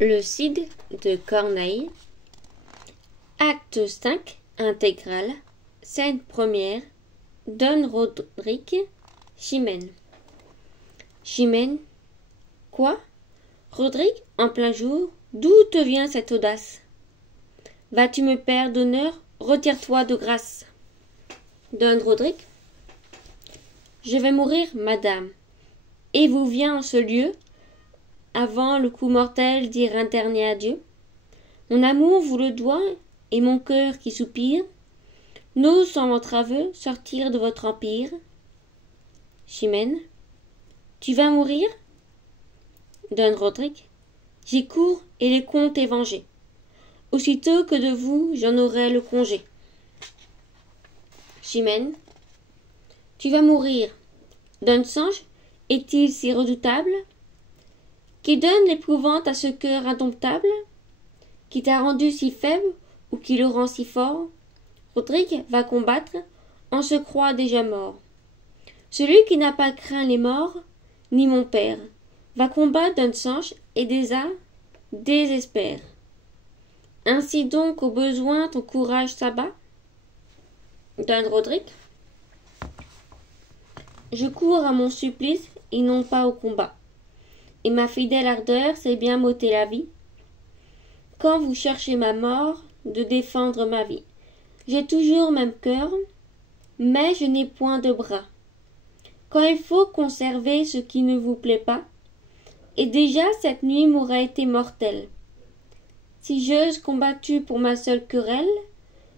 Le Cid de Corneille. Acte 5, intégral. Scène première. Don Rodrigue, Chimène. Chimène. Quoi? Rodrigue, en plein jour, d'où te vient cette audace? Vas-tu me perdre d'honneur? Retire-toi de grâce. Don Rodrigue. Je vais mourir, madame. Et vous vient en ce lieu, avant le coup mortel, dire un dernier adieu. Mon amour vous le doit, et mon cœur qui soupire n'ose sans votre aveu sortir de votre empire. Chimène. Tu vas mourir? Don Rodrigue. J'y cours, et les comptes est vengé. Aussitôt que de vous j'en aurai le congé. Chimène. Tu vas mourir. Don Sanche est-il si redoutable, qui donne l'épouvante à ce cœur indomptable, qui t'a rendu si faible ou qui le rend si fort? Rodrigue va combattre, en se croit déjà mort. Celui qui n'a pas craint les morts, ni mon père, va combattre Don Sanche et désespère. Ainsi donc au besoin ton courage s'abat? Don Rodrigue. Je cours à mon supplice et non pas au combat. Et ma fidèle ardeur sait bien m'ôter la vie. Quand vous cherchez ma mort, de défendre ma vie. J'ai toujours même cœur, mais je n'ai point de bras. Quand il faut conserver ce qui ne vous plaît pas, et déjà cette nuit m'aurait été mortelle. Si j'eusse combattu pour ma seule querelle,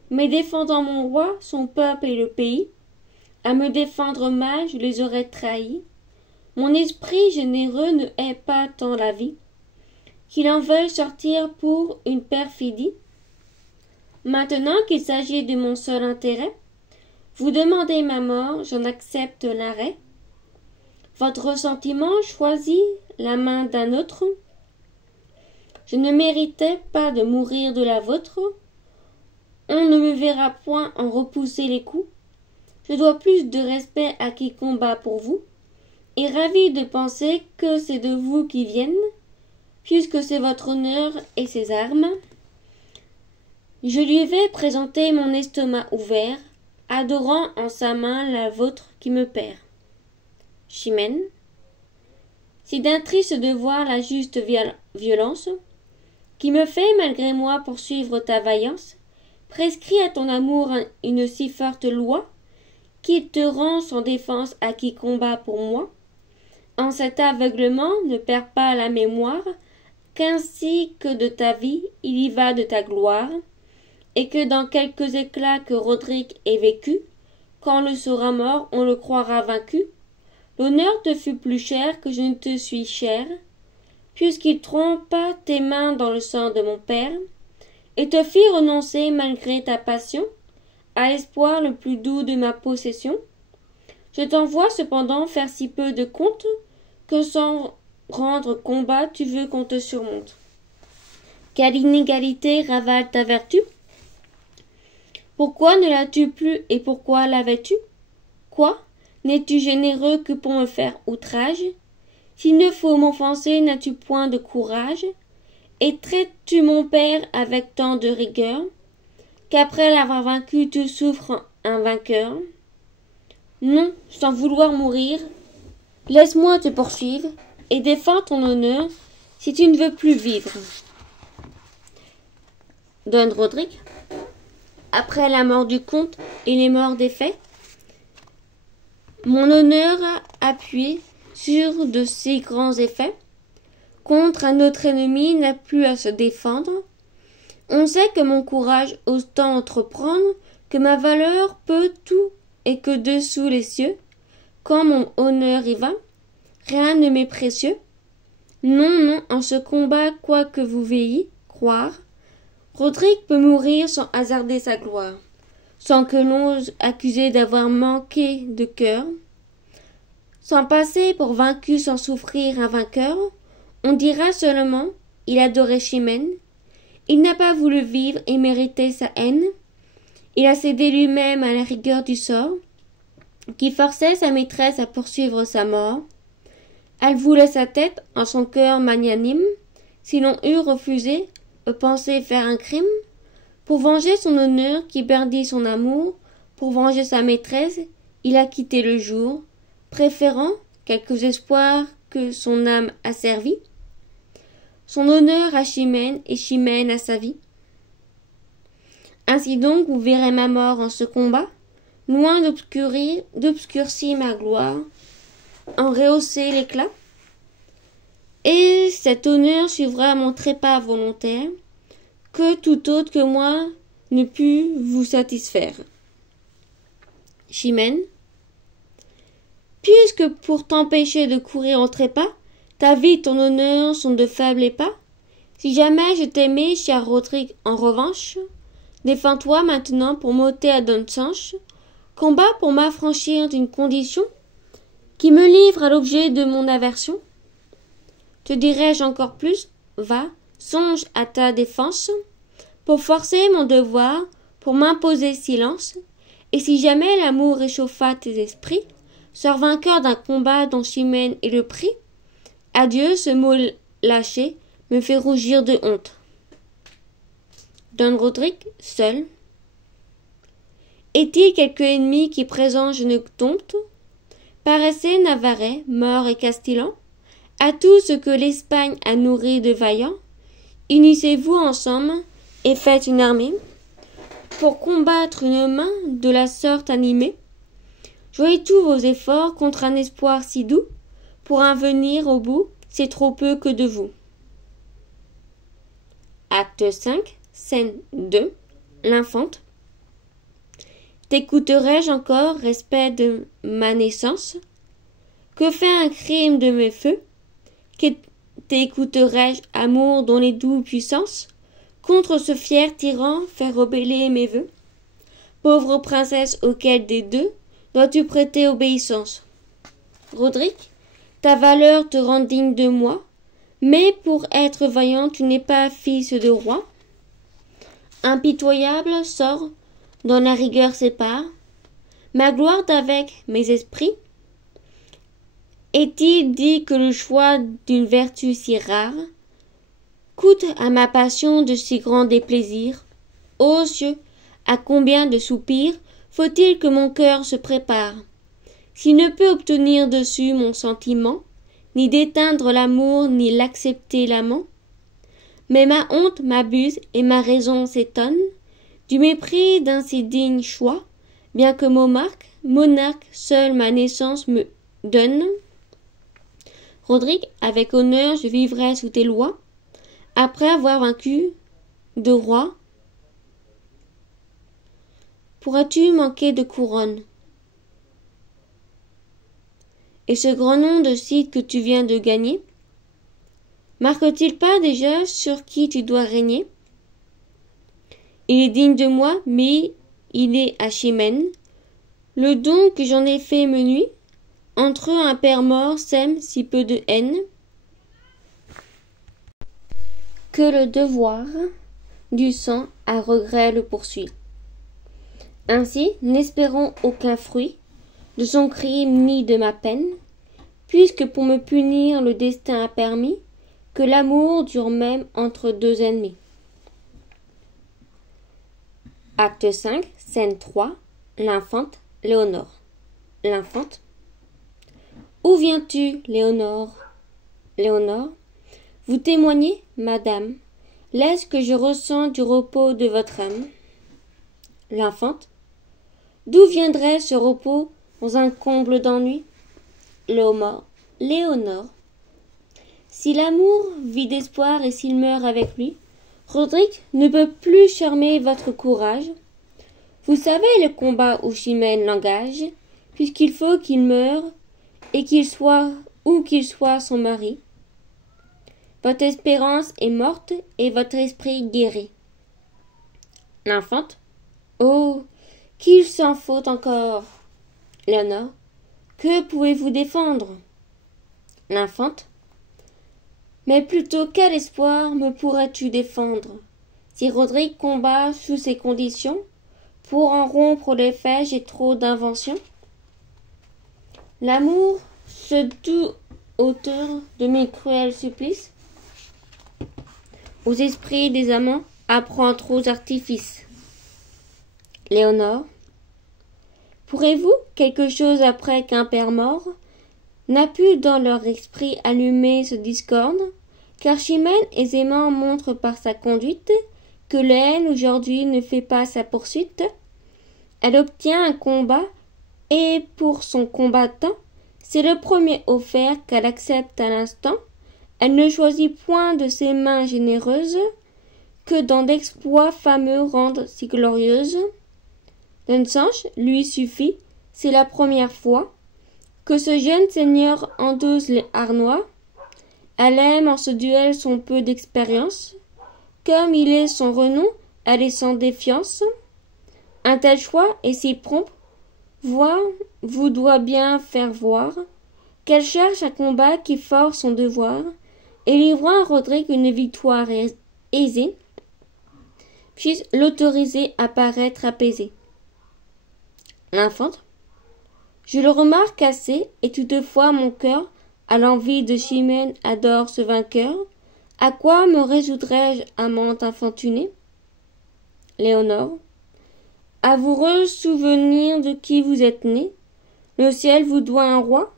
mais défendant mon roi, son peuple et le pays, à me défendre mal, je les aurais trahis. Mon esprit généreux ne hait pas tant la vie, qu'il en veuille sortir pour une perfidie. Maintenant qu'il s'agit de mon seul intérêt, vous demandez ma mort, j'en accepte l'arrêt. Votre ressentiment choisit la main d'un autre. Je ne méritais pas de mourir de la vôtre. On ne me verra point en repousser les coups. Je dois plus de respect à qui combat pour vous, et ravi de penser que c'est de vous qui viennent, puisque c'est votre honneur et ses armes. Je lui vais présenter mon estomac ouvert, adorant en sa main la vôtre qui me perd. Chimène. Si d'un triste devoir la juste violence, qui me fait malgré moi poursuivre ta vaillance, prescrit à ton amour une si forte loi, qu'il te rend sans défense à qui combat pour moi, en cet aveuglement ne perds pas la mémoire, qu'ainsi que de ta vie il y va de ta gloire, et que dans quelques éclats que Rodrigue ait vécu, quand le sera mort, on le croira vaincu. L'honneur te fut plus cher que je ne te suis cher, puisqu'il trompa tes mains dans le sang de mon père, et te fit renoncer malgré ta passion, à l'espoir le plus doux de ma possession. Je t'envoie cependant faire si peu de compte, que sans rendre combat tu veux qu'on te surmonte. Quelle inégalité ravale ta vertu? Pourquoi ne l'as-tu plus et pourquoi l'avais-tu? Quoi? N'es-tu généreux que pour me faire outrage? S'il ne faut m'offenser, n'as-tu point de courage? Et traites-tu mon père avec tant de rigueur, qu'après l'avoir vaincu tu souffres un vainqueur? Non, sans vouloir mourir, laisse-moi te poursuivre, et défends ton honneur, si tu ne veux plus vivre. Don Rodrigue. Après la mort du comte et les morts des faits, mon honneur appuyé sur de si grands effets, contre un autre ennemi n'a plus à se défendre. On sait que mon courage ose tant entreprendre, que ma valeur peut tout, et que dessous les cieux, quand mon honneur y va, rien ne m'est précieux. Non, non, en ce combat, quoi que vous veuillez croire, Rodrigue peut mourir sans hasarder sa gloire, sans que l'on ose accuser d'avoir manqué de cœur. Sans passer pour vaincu, sans souffrir un vainqueur, on dira seulement, il adorait Chimène, il n'a pas voulu vivre et mériter sa haine, il a cédé lui-même à la rigueur du sort, qui forçait sa maîtresse à poursuivre sa mort. Elle voulait sa tête en son cœur magnanime, si l'on eût refusé, pensé faire un crime, pour venger son honneur qui perdit son amour, pour venger sa maîtresse, il a quitté le jour, préférant quelques espoirs que son âme asservie, son honneur à Chimène et Chimène à sa vie. Ainsi donc vous verrez ma mort en ce combat, loin d'obscurcir ma gloire, en rehausser l'éclat. Et cet honneur suivra mon trépas volontaire, que tout autre que moi ne put vous satisfaire. Chimène, puisque pour t'empêcher de courir en trépas, ta vie et ton honneur sont de faibles pas, si jamais je t'aimais, cher Rodrigue, en revanche, défends-toi maintenant pour m'ôter à donne sanche, combat pour m'affranchir d'une condition qui me livre à l'objet de mon aversion. Te dirai-je encore plus, va, songe à ta défense, pour forcer mon devoir, pour m'imposer silence, et si jamais l'amour réchauffa tes esprits, sors vainqueur d'un combat dont Chimène est le prix. Adieu, ce mot lâché me fait rougir de honte. Don Rodrigue, seul. Est-il quelque ennemi qui présent je ne dompte? Paraissez Navarrais, Maure et Castillan, à tout ce que l'Espagne a nourri de vaillants, unissez-vous ensemble et faites une armée, pour combattre une main de la sorte animée. Jouez tous vos efforts contre un espoir si doux, pour un venir au bout, c'est trop peu que de vous. Acte 5, scène 2, l'Infante. T'écouterai-je encore, respect de ma naissance? Que fait un crime de mes feux? Que t'écouterai-je, amour dont les doux puissances, contre ce fier tyran, faire rebeller mes vœux? Pauvre princesse auquel des deux dois-tu prêter obéissance? Rodrigue, ta valeur te rend digne de moi, mais pour être vaillant tu n'es pas fils de roi. Impitoyable sort, dont la rigueur sépare ma gloire d'avec mes esprits. Est-il dit que le choix d'une vertu si rare coûte à ma passion de si grands déplaisirs? Ô cieux, à combien de soupirs faut-il que mon cœur se prépare, s'il ne peut obtenir dessus mon sentiment, ni d'éteindre l'amour, ni l'accepter l'amant? Mais ma honte m'abuse et ma raison s'étonne du mépris d'un si digne choix, bien que monarque seul ma naissance me donne. Rodrigue, avec honneur je vivrai sous tes lois, après avoir vaincu de rois. Pourras-tu manquer de couronne? Et ce grand nom de Cid que tu viens de gagner, marque-t-il pas déjà sur qui tu dois régner? Il est digne de moi, mais il est à Chimène. Le don que j'en ai fait me nuit. Entre eux un père mort sème si peu de haine, que le devoir du sang à regret le poursuit. Ainsi, n'espérons aucun fruit de son crime ni de ma peine, puisque pour me punir le destin a permis que l'amour dure même entre deux ennemis. Acte 5, scène 3, l'Infante, Léonore. L'Infante. Où viens-tu, Léonore? Léonore. Vous témoignez, madame, l'est-ce que je ressens du repos de votre âme? L'Infante. D'où viendrait ce repos dans un comble d'ennui? Léonore. Si l'amour vit d'espoir et s'il meurt avec lui, Rodrigue ne peut plus charmer votre courage. Vous savez le combat où Chimène l'engage, puisqu'il faut qu'il meure, et qu'il soit, où qu'il soit, son mari. Votre espérance est morte, et votre esprit guéri. L'Infante. Oh, qu'il s'en faut encore. Léonore. Que pouvez-vous défendre? L'Infante. Mais plutôt quel espoir me pourrais-tu défendre, si Rodrigue combat sous ces conditions? Pour en rompre les faits, j'ai trop d'inventions. L'amour, ce doux auteur de mes cruels supplices, aux esprits des amants apprend trop d'artifices. Léonore. Pourrez-vous quelque chose après qu'un père mort n'a pu dans leur esprit allumer ce discorde, car Chimène aisément montre par sa conduite que la haine aujourd'hui ne fait pas sa poursuite. Elle obtient un combat, et pour son combattant, c'est le premier offert qu'elle accepte à l'instant. Elle ne choisit point de ses mains généreuses que dans d'exploits fameux rendent si glorieuses. D'un sanche lui suffit, c'est la première fois que ce jeune seigneur endosse les harnois. Elle aime en ce duel son peu d'expérience, comme il est son renom, elle est sans défiance. Un tel choix est si prompt, vous doit bien faire voir qu'elle cherche un combat qui force son devoir, et livrant à Roderick une victoire aisée, puisse l'autoriser à paraître apaisée. L'infante. Je le remarque assez, et toutefois mon cœur, à l'envie de Chimène, adore ce vainqueur. À quoi me résoudrais-je, amante infortunée? Léonore. À vous ressouvenir de qui vous êtes né. Le ciel vous doit un roi,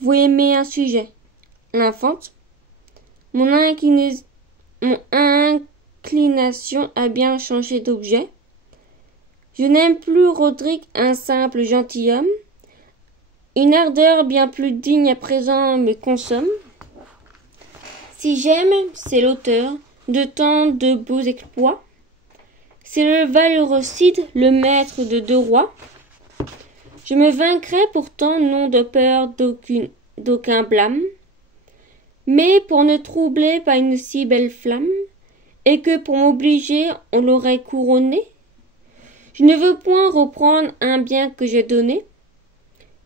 vous aimez un sujet. L'infante. Mon inclination a bien changé d'objet. Je n'aime plus Roderick, un simple gentilhomme. Une ardeur bien plus digne à présent me consomme. Si j'aime, c'est l'auteur de tant de beaux exploits. C'est le valeureux Cid, le maître de deux rois. Je me vaincrai pourtant non de peur d'aucun blâme, mais pour ne troubler pas une si belle flamme, et que pour m'obliger on l'aurait couronné. Je ne veux point reprendre un bien que j'ai donné,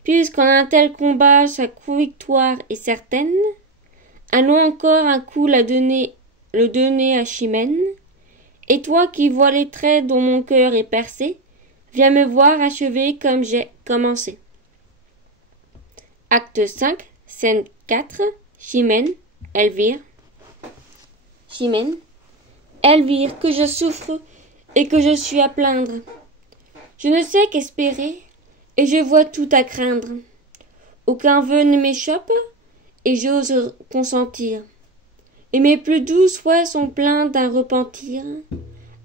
puisqu'en un tel combat sa victoire est certaine. Allons encore un coup le donner à Chimène. Et toi qui vois les traits dont mon cœur est percé, viens me voir achever comme j'ai commencé. Acte 5, scène 4, Chimène, Elvire. Chimène. Elvire, que je souffre et que je suis à plaindre. Je ne sais qu'espérer, et je vois tout à craindre. Aucun vœu ne m'échappe, et j'ose consentir. Et mes plus doux souhaits sont pleins d'un repentir.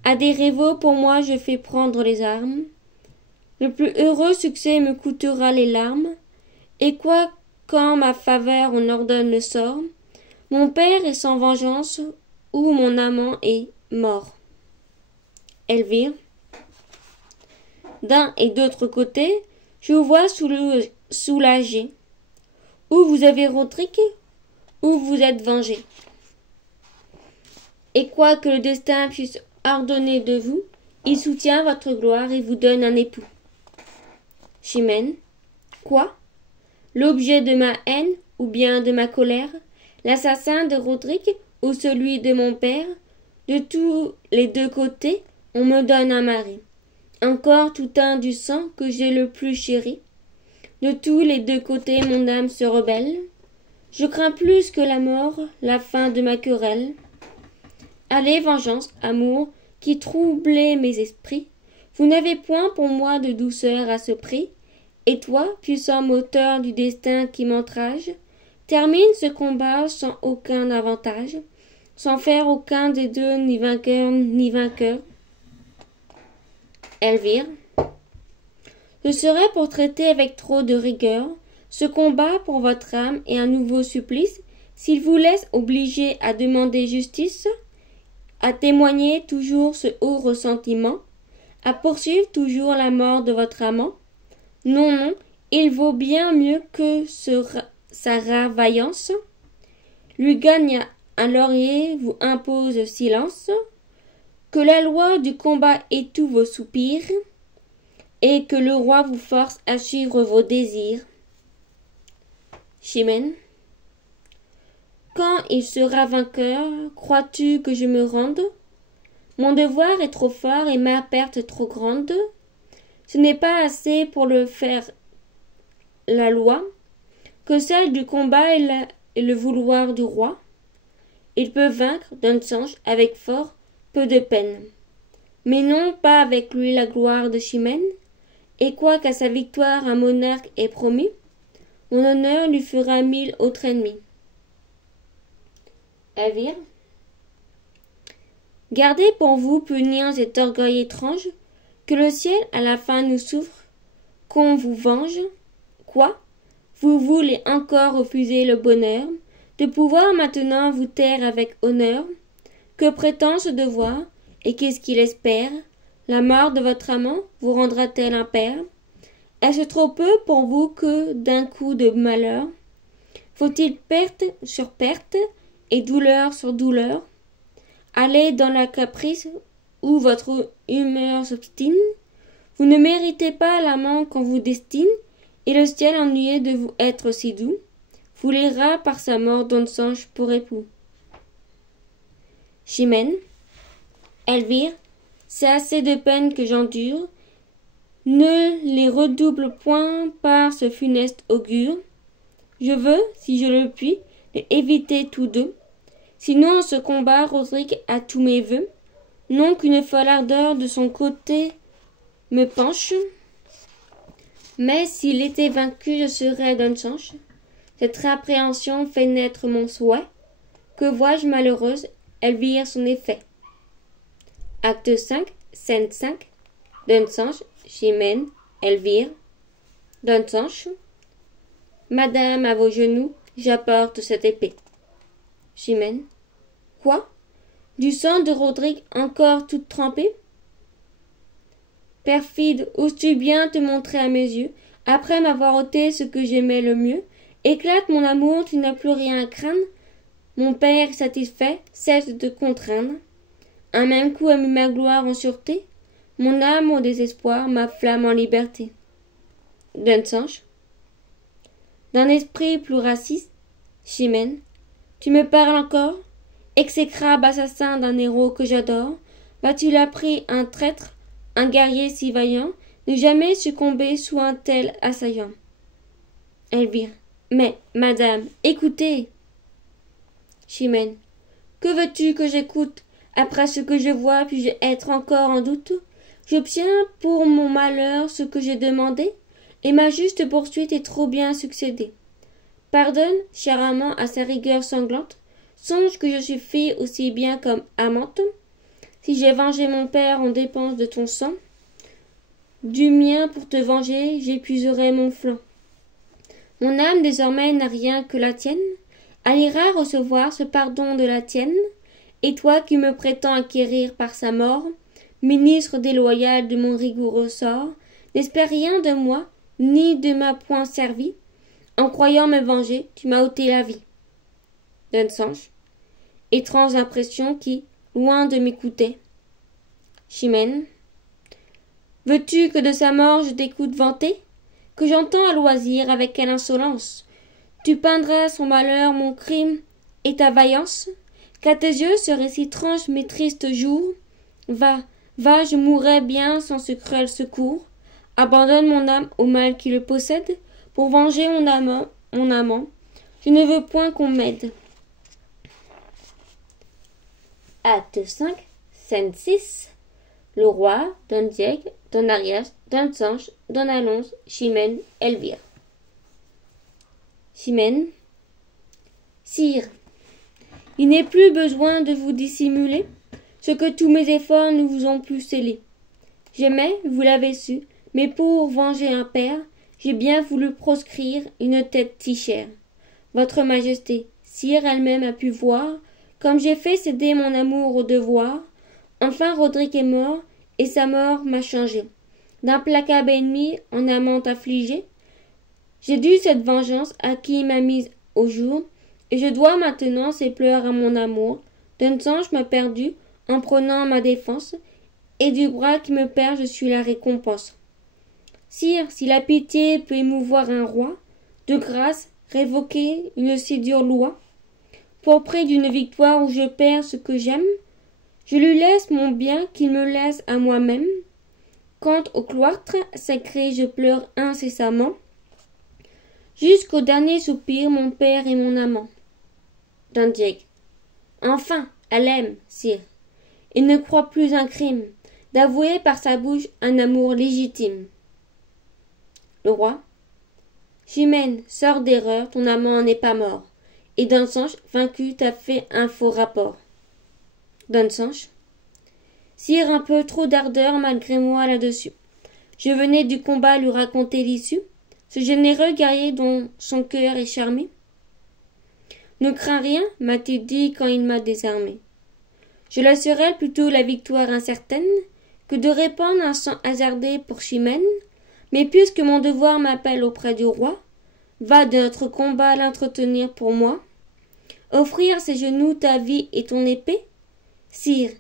À des rêveaux pour moi je fais prendre les armes. Le plus heureux succès me coûtera les larmes. Et quoi qu'en ma faveur on ordonne le sort, mon père est sans vengeance, ou mon amant est mort. Elvire. D'un et d'autre côté, je vous vois soulagé. Ou vous avez Roderick, ou vous êtes vengé. Et quoi que le destin puisse ordonner de vous, il soutient votre gloire et vous donne un époux. Chimène. Quoi? L'objet de ma haine ou bien de ma colère, l'assassin de Roderick ou celui de mon père, de tous les deux côtés, on me donne un mari. Encore tout un du sang que j'ai le plus chéri. De tous les deux côtés mon âme se rebelle. Je crains plus que la mort, la fin de ma querelle. Allez, vengeance, amour, qui troublez mes esprits, vous n'avez point pour moi de douceur à ce prix. Et toi, puissant moteur du destin qui m'entrage, termine ce combat sans aucun avantage, sans faire aucun des deux ni vainqueur ni vainqueur. Elvire. Ce serait pour traiter avec trop de rigueur ce combat pour votre âme et un nouveau supplice, s'il vous laisse obligé à demander justice, à témoigner toujours ce haut ressentiment, à poursuivre toujours la mort de votre amant. Non, non, il vaut bien mieux que sa rare vaillance lui gagne un laurier, vous impose silence, que la loi du combat étouffe vos soupirs, et que le roi vous force à suivre vos désirs. Chimène. Quand il sera vainqueur, crois-tu que je me rende? Mon devoir est trop fort et ma perte trop grande. Ce n'est pas assez pour le faire la loi, que celle du combat et le vouloir du roi. il peut vaincre Dantzange avec fort peu de peine. Mais non pas avec lui la gloire de Chimène, et quoiqu'à sa victoire un monarque ait promis, mon honneur lui fera 1000 autres ennemis. Elvire. Gardez pour vous punir cet orgueil étrange, que le ciel à la fin nous souffre, qu'on vous venge. Quoi? Vous voulez encore refuser le bonheur de pouvoir maintenant vous taire avec honneur? Que prétend ce devoir, et qu'est-ce qu'il espère? La mort de votre amant vous rendra-t-elle impair? Est-ce trop peu pour vous que d'un coup de malheur? Faut-il perte sur perte, et douleur sur douleur? Allez dans la caprice où votre humeur s'obstine. Vous ne méritez pas l'amant qu'on vous destine, et le ciel ennuyé de vous être si doux, vous lira par sa mort Dantzange pour époux. Chimène. Elvire, c'est assez de peine que j'endure, ne les redouble point par ce funeste augure. Je veux, si je le puis, les éviter tous deux. Sinon, en ce combat, Roderick a tous mes vœux, non qu'une folle ardeur de son côté me penche. Mais s'il était vaincu, je serais Dantzange. Cette appréhension fait naître mon souhait. Que vois-je malheureuse, Elvire son effet. Acte 5, scène 5. Dantzange, Chimène, Elvire. Dantzange. Madame, à vos genoux, j'apporte cette épée. Chimène. Quoi? Du sang de Roderick encore toute trempée? Perfide, oses-tu bien te montrer à mes yeux, après m'avoir ôté ce que j'aimais le mieux? Éclate mon amour, tu n'as plus rien à craindre. Mon père satisfait, cesse de te contraindre. Un même coup a mis ma gloire en sûreté, mon âme au désespoir, ma flamme en liberté. Dantzange. D'un esprit plus raciste, Chimène. Tu me parles encore? Exécrable assassin d'un héros que j'adore, vas-tu l'appris un traître, un guerrier si vaillant, ne jamais succomber sous un tel assaillant? Elvire. Mais, madame, écoutez. Chimène. Que veux-tu que j'écoute? Après ce que je vois, puis-je être encore en doute? J'obtiens pour mon malheur ce que j'ai demandé, et ma juste poursuite est trop bien succédée. Pardonne, cher amant, à sa rigueur sanglante. Songe que je suis fille aussi bien comme amante. Si j'ai vengé mon père en dépense de ton sang, du mien pour te venger, j'épuiserai mon flanc. Mon âme désormais n'a rien que la tienne. Elle ira recevoir ce pardon de la tienne. Et toi qui me prétends acquérir par sa mort, ministre déloyal de mon rigoureux sort, n'espère rien de moi, ni de ma point servie. En croyant me venger, tu m'as ôté la vie. Dantzange. Étrange impression qui, loin de m'écouter. Chimène. Veux-tu que de sa mort je t'écoute vanter? Que j'entends à loisir avec quelle insolence tu peindras son malheur, mon crime et ta vaillance? Qu'à tes yeux seraient si tranches mes tristes jours? Va, va, je mourrais bien sans ce cruel secours. Abandonne mon âme au mal qui le possède, pour venger mon amant. Je ne veux point qu'on m'aide. Acte 5, scène 6. Le roi, Don Diego, Don Arias, Dantzange, Don Alonso, Chimène, Elvire. Chimène. Sire, il n'est plus besoin de vous dissimuler ce que tous mes efforts ne vous ont pu sceller. J'aimais, vous l'avez su, mais pour venger un père, j'ai bien voulu proscrire une tête si chère. Votre Majesté, sire, elle-même a pu voir, comme j'ai fait céder mon amour au devoir. Enfin Roderick est mort, et sa mort m'a changé. D'implacable ennemi en amant affligé, j'ai dû cette vengeance à qui m'a mise au jour, et je dois maintenant ses pleurs à mon amour. Dantzange m'a perdu en prenant ma défense, et du bras qui me perd je suis la récompense. Sire, si la pitié peut émouvoir un roi, de grâce, révoquez une si dure loi. Pour prix d'une victoire où je perds ce que j'aime, je lui laisse mon bien qu'il me laisse à moi-même. Quant au cloître sacré, je pleure incessamment, jusqu'au dernier soupir, mon père et mon amant. Don Diego. Enfin, elle aime, sire, et ne croit plus un crime d'avouer par sa bouche un amour légitime. Le roi. Chimène, sors d'erreur, ton amant n'est pas mort, et Dansanche, vaincu, t'a fait un faux rapport. Dansanche. Sire, un peu trop d'ardeur malgré moi là-dessus. Je venais du combat lui raconter l'issue, ce généreux guerrier dont son cœur est charmé. Ne crains rien, m'a-t-il dit quand il m'a désarmé. Je laisserai plutôt la victoire incertaine que de répandre un sang hasardé pour Chimène, mais puisque mon devoir m'appelle auprès du roi, va de notre combat l'entretenir pour moi, offrir à ses genoux ta vie et ton épée. Sire,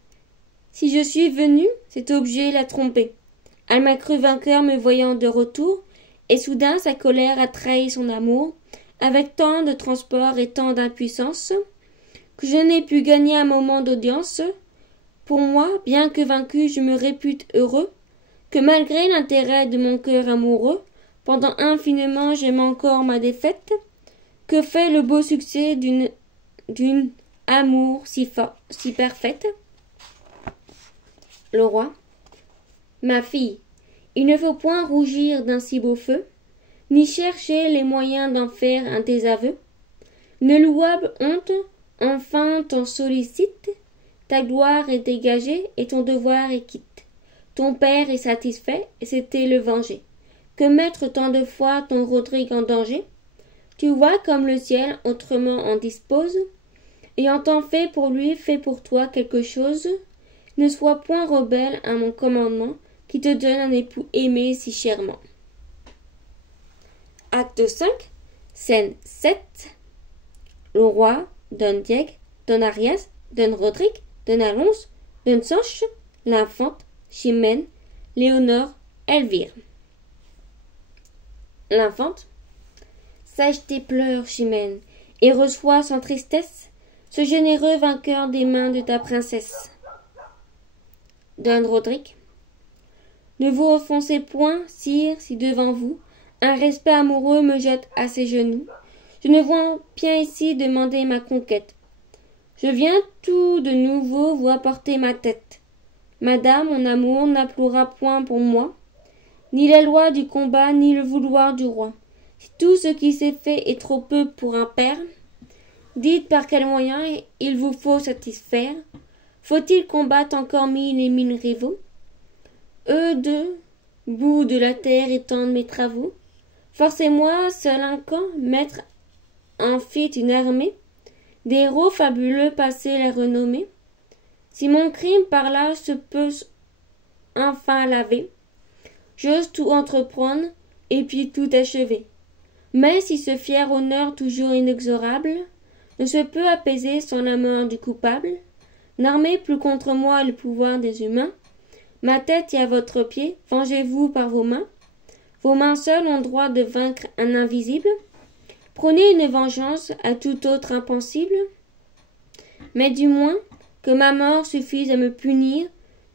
si je suis venu, cet objet l'a trompé. Elle m'a cru vainqueur me voyant de retour, et soudain sa colère a trahi son amour, avec tant de transport et tant d'impuissance, que je n'ai pu gagner un moment d'audience. Pour moi, bien que vaincu, je me répute heureux, que malgré l'intérêt de mon cœur amoureux, pendant infiniment j'aime encore ma défaite, que fait le beau succès d'une amour si parfaite. Le roi. Ma fille, il ne faut point rougir d'un si beau feu, ni chercher les moyens d'en faire un désaveu. Une louable honte, enfin t'en sollicite, ta gloire est dégagée et ton devoir est quitte. Ton père est satisfait, et c'était le venger. Que mettre tant de fois ton Rodrigue en danger? Tu vois comme le ciel autrement en dispose, ayant tant fait pour lui, fait pour toi quelque chose. Ne sois point rebelle à mon commandement, qui te donne un époux aimé si chèrement. Acte 5, scène 7. Le roi, Don Diego, Don Arias, Don Rodrigue, Don Alonso, Don Sanche, l'infante, Chimène, Léonore, Elvire. L'infante. Sèche tes pleurs, Chimène, et reçois sans tristesse ce généreux vainqueur des mains de ta princesse. Don Rodrigue. Ne vous offensez point, sire, si devant vous un respect amoureux me jette à ses genoux. Je ne viens ici demander ma conquête. Je viens tout de nouveau vous apporter ma tête. Madame, mon amour n'implora point pour moi, ni les lois du combat, ni le vouloir du roi. Si tout ce qui s'est fait est trop peu pour un père, dites par quels moyens il vous faut satisfaire. Faut-il combattre encore mille et mille rivaux? Eux deux, bout de la terre étendent mes travaux. Forcez-moi, seul un camp, mettre en fit une armée, des héros fabuleux passer la renommée. Si mon crime par là se peut enfin laver, j'ose tout entreprendre et puis tout achever. Mais si ce fier honneur toujours inexorable ne se peut apaiser sans la mort du coupable, n'armez plus contre moi le pouvoir des humains. Ma tête est à votre pied, vengez-vous par vos mains. Vos mains seules ont droit de vaincre un invisible. Prenez une vengeance à tout autre impossible. Mais du moins, que ma mort suffise à me punir,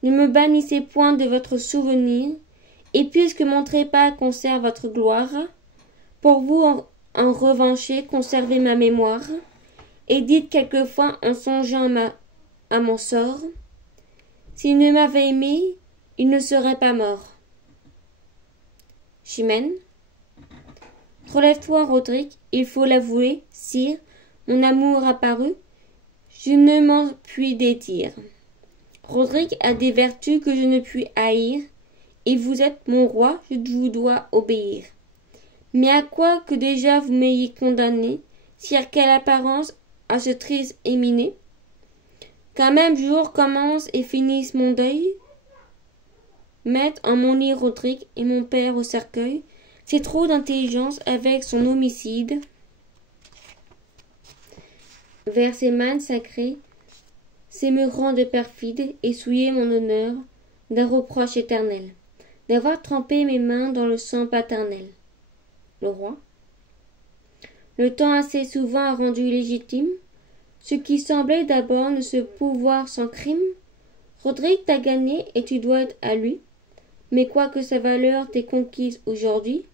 ne me bannissez point de votre souvenir, et puisque mon trépas conserve votre gloire, pour vous en revancher, conservez ma mémoire, et dites quelquefois en songeant à mon sort, s'il ne m'avait aimé, il ne serait pas mort. Chimène. Relève-toi, Rodrigue, il faut l'avouer, sire, mon amour apparu, je ne m'en puis dédire. Rodrigue a des vertus que je ne puis haïr, et vous êtes mon roi, je vous dois obéir. Mais à quoi que déjà vous m'ayez condamné, sire, quelle apparence à ce triste éminé? Qu'un même jour commence et finisse mon deuil, mettre en mon lit Rodrigue et mon père au cercueil, c'est trop d'intelligence avec son homicide. Vers ces mains sacrées, c'est me rendre perfide et souiller mon honneur d'un reproche éternel, d'avoir trempé mes mains dans le sang paternel. Le roi. Le temps assez souvent a rendu légitime ce qui semblait d'abord ne se pouvoir sans crime. Rodrigue t'a gagné et tu dois être à lui, mais quoique sa valeur t'ait conquise aujourd'hui,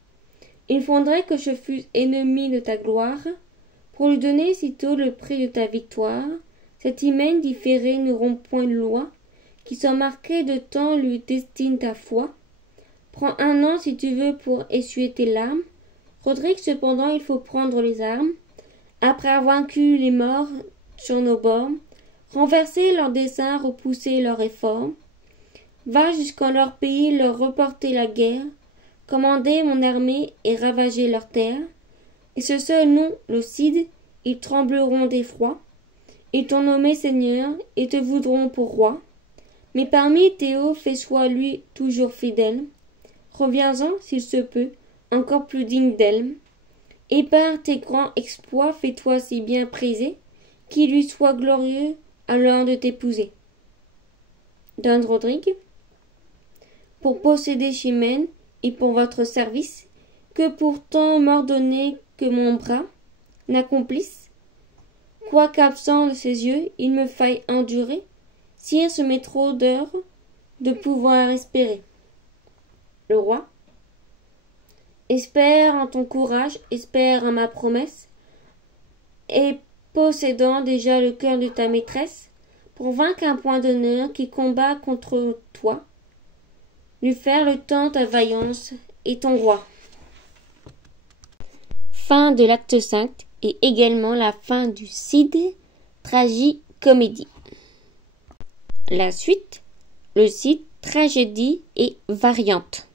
il faudrait que je fusse ennemi de ta gloire, pour lui donner sitôt le prix de ta victoire, Cet hymen différé n'auront point de loi, qui sans marquer de temps lui destine ta foi. Prends 1 an si tu veux pour essuyer tes larmes. Rodrigue, cependant, il faut prendre les armes. Après avoir vaincu les morts sur nos bords, renverser leurs desseins, repousser leurs efforts, va jusqu'en leur pays leur reporter la guerre, commander mon armée et ravager leurs terres. Et ce seul nom, le Cid, ils trembleront d'effroi. Ils t'ont nommé seigneur et te voudront pour roi. Mais parmi Théo, fais-toi lui toujours fidèle. Reviens-en, s'il se peut, encore plus digne d'elle. Et par tes grands exploits, fais-toi si bien priser, qu'il lui soit glorieux alors de t'épouser. Don Rodrigue, pour posséder Chimène et pour votre service, que pourtant m'ordonnez que mon bras n'accomplisse, quoiqu'absent de ses yeux, il me faille endurer, sire se met trop d'heures de pouvoir espérer. Le roi, espère en ton courage, espère en ma promesse, et possédant déjà le cœur de ta maîtresse, pour vaincre un point d'honneur qui combat contre toi, lui faire le temps ta vaillance et ton roi. Fin de l'acte 5 et également la fin du Cid, tragicomédie. La suite, le Cid, tragédie et variante.